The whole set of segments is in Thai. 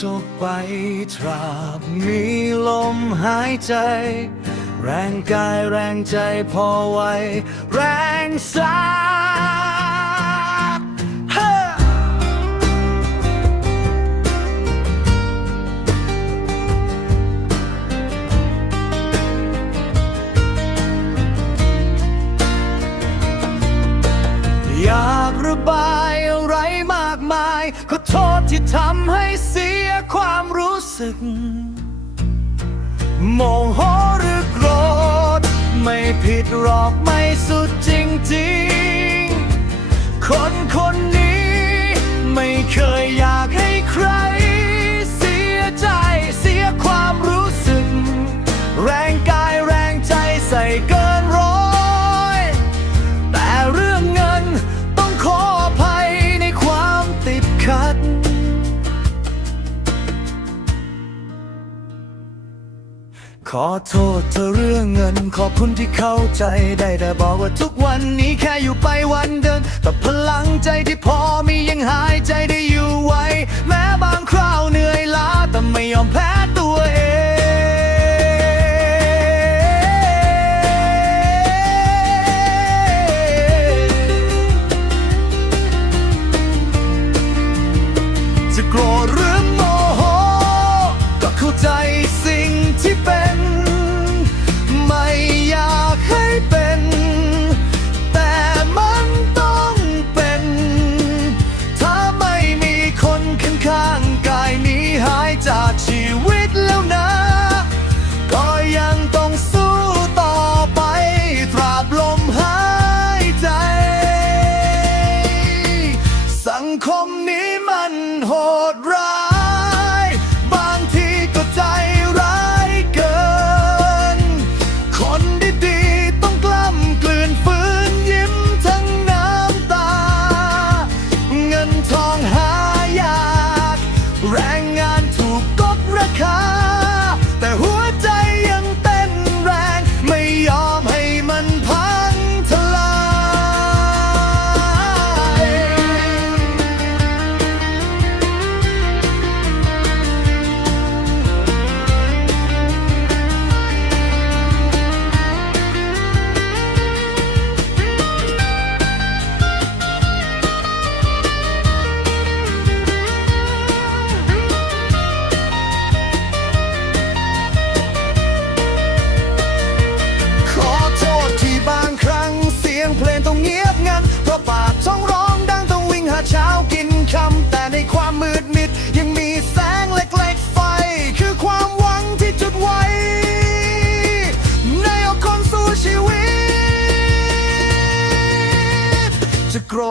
สุขไปตราบมีลมหายใจ แรงกายแรงใจพอไหวแรงสาเฮ้อยากระบายอะไรมา มาย ขอโทษที่ทำให้เสียความรู้สึก โมโหหรือโกรธ ไม่ผิดหรอกไม่สุดจริงๆ คนคนนี้ไม่เคยอยากให้ใคร ขอโทษเธอเรื่องเงิน ขอบคุณที่เข้าใจได้แต่บอกว่าทุกวันนี้แค่อยู่ไปวันเดิน แต่พลังใจที่พอมียังหายใจ เข้าใจสิ่งที่เป็น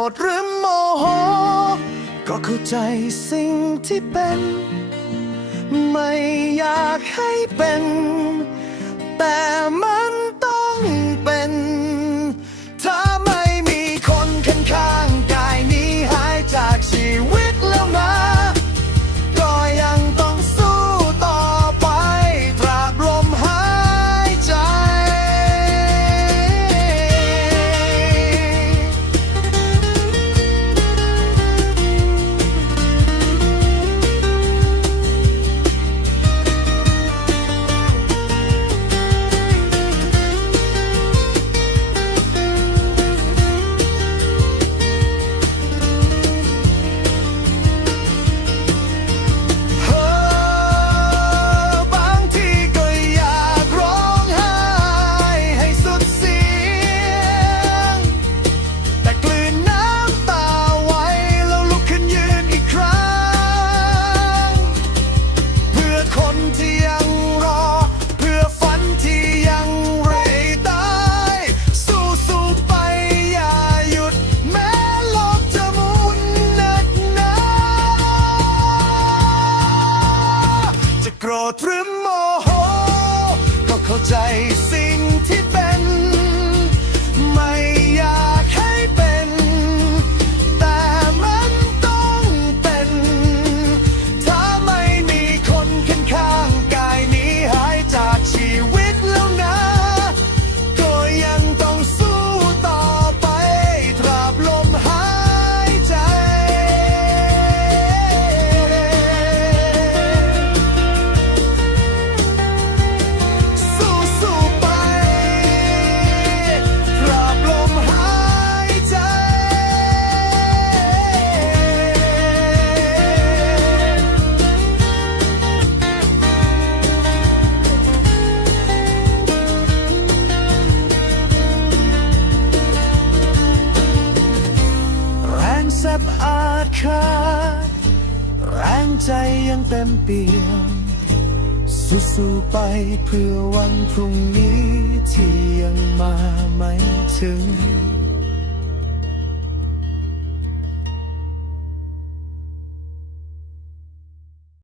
ธหรือโมโห ก็เข้าใจสิ่งที่เป็น ไม่อยากให้เป็น แต่มัน ค่าแรงใจยังเต็มเปี่ยมสู้ๆไปเพื่อวันพรุ่งนี้ที่ยังมาไม่ถึง